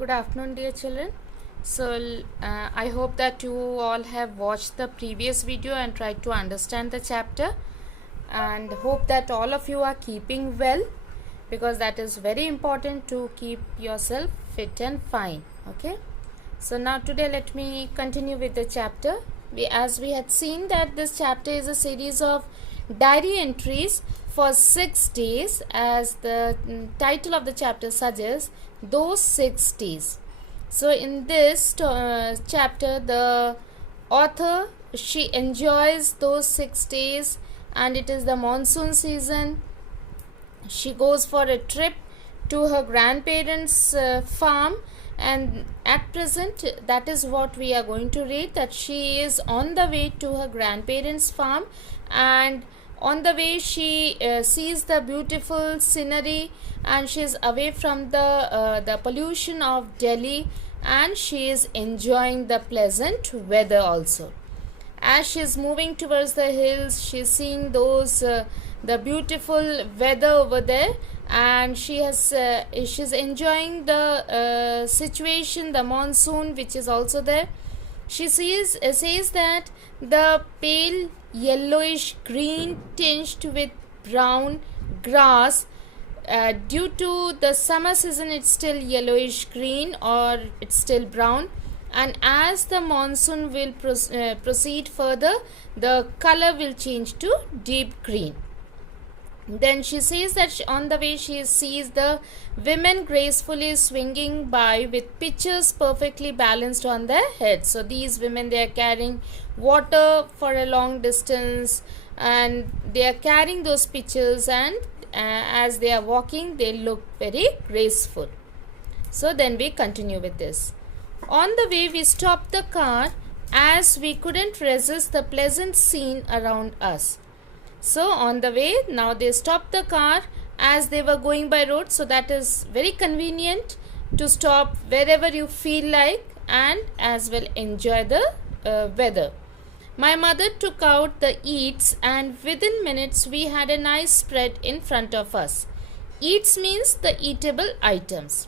Good afternoon, dear children. I hope that you all have watched the previous video and tried to understand the chapter, and hope that all of you are keeping well, because that is very important to keep yourself fit and fine. Okay. So now today let me continue with the chapter. As we had seen that this chapter is a series of diary entries for 6 days, as the title of the chapter suggests, those 6 days. So in this chapter, the author, she enjoys those 6 days, and it is the monsoon season. She goes for a trip to her grandparents' farm, and at present that is what we are going to read, that she is on the way to her grandparents' farm, and on the way she sees the beautiful scenery, and she is away from the pollution of Delhi, and she is enjoying the pleasant weather also. As she is moving towards the hills, she is seeing those the beautiful weather over there, and she's enjoying the situation, the monsoon which is also there. She says that the pale yellowish green tinged with brown grass, due to the summer season it's still yellowish green or it's still brown, and as the monsoon will proceed further, the color will change to deep green. Then she says that on the way she sees the women gracefully swinging by with pitchers perfectly balanced on their heads. So these women, they are carrying water for a long distance, and they are carrying those pitchers, and as they are walking they look very graceful. So then we continue with this. On the way we stopped the car, as we couldn't resist the pleasant scene around us. So on the way, now they stopped the car as they were going by road, so that is very convenient to stop wherever you feel like, and as well enjoy the weather. My mother took out the eats, and within minutes we had a nice spread in front of us. Eats means the eatable items,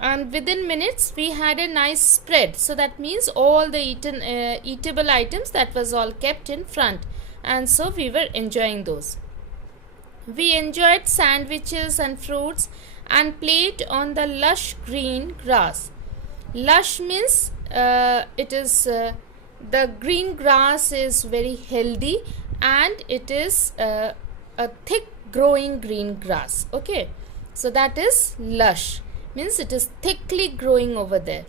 and within minutes we had a nice spread, so that means all the eatable items, that was all kept in front, and so we were enjoying those. We enjoyed sandwiches and fruits and played on the lush green grass. Lush means it is the green grass is very healthy, and it is a thick growing green grass. Okay, so that is lush, means it is thickly growing over there.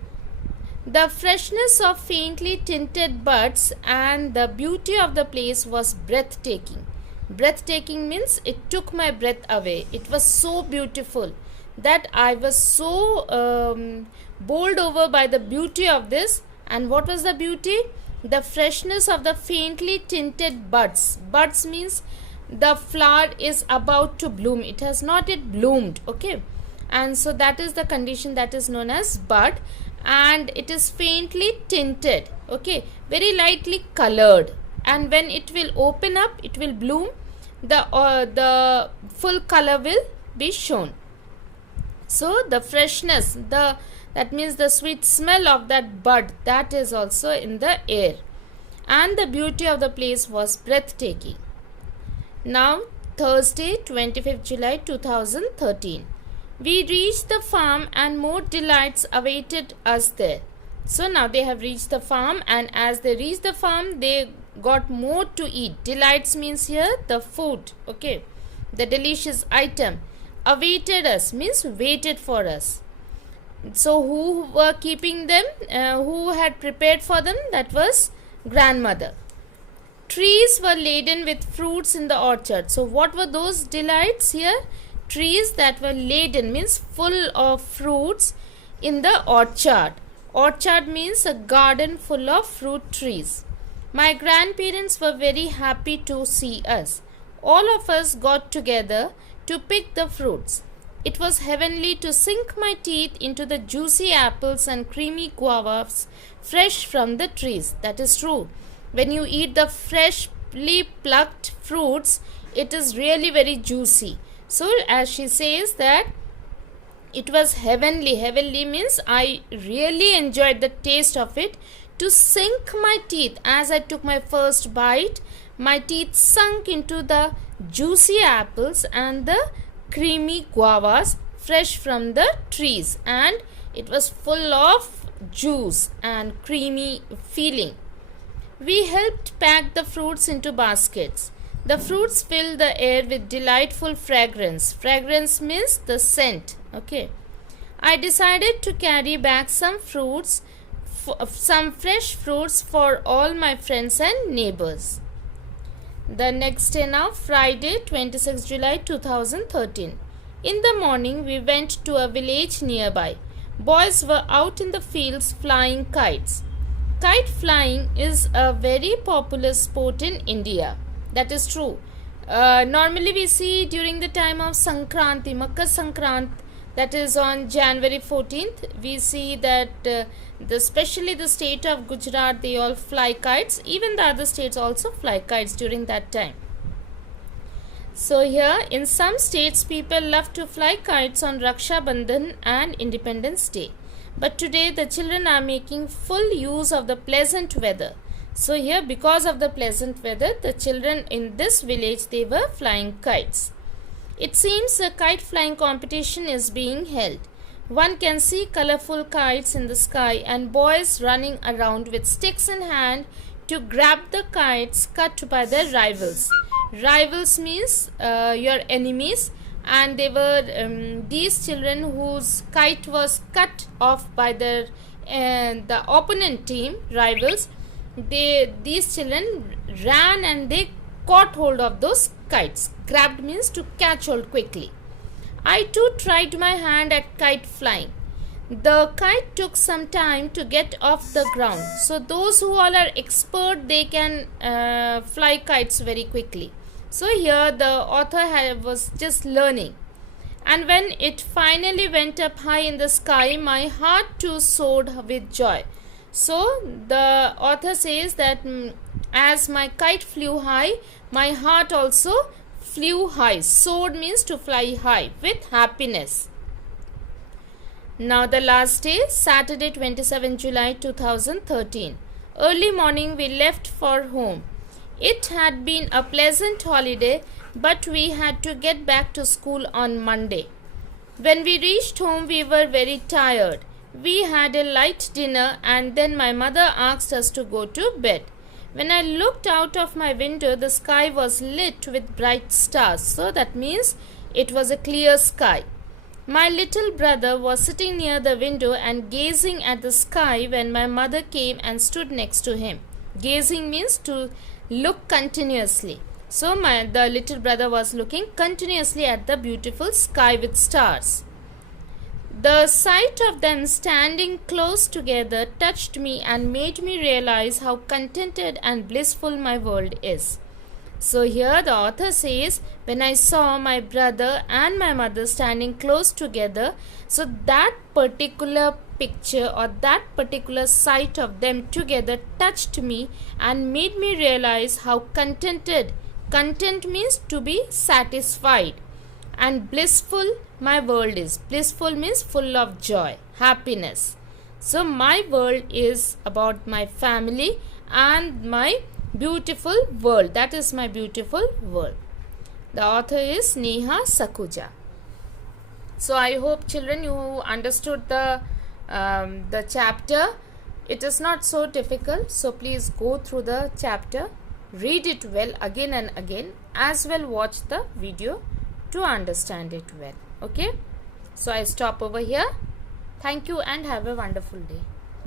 The freshness of faintly tinted buds and the beauty of the place was breathtaking. Breathtaking means it took my breath away. It was so beautiful that I was so bowled over by the beauty of this. And what was the beauty? The freshness of the faintly tinted buds. Buds means the flower is about to bloom. It has not yet bloomed. Okay, and so that is the condition that is known as bud, and it is faintly tinted. Okay, very lightly colored, and when it will open up, it will bloom, the full color will be shown. So the freshness, that means the sweet smell of that bud, that is also in the air, and the beauty of the place was breathtaking. Now Thursday, 25th July 2013. We reached the farm, and more delights awaited us there. So now they have reached the farm, and as they reached the farm, they got more to eat. Delights means here the food. Okay, the delicious item. Awaited us means waited for us. So who were keeping them? Who had prepared for them? That was grandmother. Trees were laden with fruits in the orchard. So what were those delights here? Trees that were laden means full of fruits in the orchard. Orchard means a garden full of fruit trees. My grandparents were very happy to see us. All of us got together to pick the fruits. It was heavenly to sink my teeth into the juicy apples and creamy guavas fresh from the trees. That is true. When you eat the freshly plucked fruits, it is really very juicy. So as she says that It was heavenly. Heavenly means I really enjoyed the taste of it to sink my teeth. As I took my first bite, my teeth sunk into the juicy apples and the creamy guavas fresh from the trees, and it was full of juice and creamy feeling. We helped pack the fruits into baskets. The fruits filled the air with delightful fragrance. Fragrance means the scent. Okay. I decided to carry back some fruits, some fresh fruits for all my friends and neighbors. The next day now, Friday, 26 July 2013. In the morning, we went to a village nearby. Boys were out in the fields flying kites. Kite flying is a very popular sport in India. That is true. Normally we see during the time of Sankranti, Makar Sankrant, that is on January 14th, we see that especially the state of Gujarat, they all fly kites. Even the other states also fly kites during that time. So here in some states people love to fly kites on Raksha Bandhan and Independence Day. But today the children are making full use of the pleasant weather. So here, because of the pleasant weather, the children in this village, they were flying kites. It seems a kite flying competition is being held. One can see colorful kites in the sky and boys running around with sticks in hand to grab the kites cut by their rivals. Rivals means your enemies, and they were these children whose kite was cut off by the opponent team, rivals. These children ran and they caught hold of those kites. Grabbed means to catch hold quickly. I too tried my hand at kite flying. The kite took some time to get off the ground. So those who all are expert, they can fly kites very quickly. So here the author was just learning. And when it finally went up high in the sky, my heart too soared with joy. So the author says that as my kite flew high, my heart also flew high. Soared means to fly high with happiness. Now the last day, Saturday 27 July 2013. Early morning we left for home. It had been a pleasant holiday, but we had to get back to school on Monday. When we reached home, we were very tired. We had a light dinner and then my mother asked us to go to bed. When I looked out of my window, the sky was lit with bright stars. So that means it was a clear sky. My little brother was sitting near the window and gazing at the sky when my mother came and stood next to him. Gazing means to look continuously. So the little brother was looking continuously at the beautiful sky with stars. The sight of them standing close together touched me and made me realize how contented and blissful my world is. So here the author says, when I saw my brother and my mother standing close together, so that particular picture or that particular sight of them together touched me and made me realize how contented. Content means to be satisfied. And blissful my world is. Blissful means full of joy, happiness. So my world is about my family and my beautiful world. That is my beautiful world. The author is Neha Sakuja. So I hope children you understood the chapter. It is not so difficult. So please go through the chapter. Read it well again and again. As well watch the video to understand it well. Okay. So I stop over here. Thank you and have a wonderful day.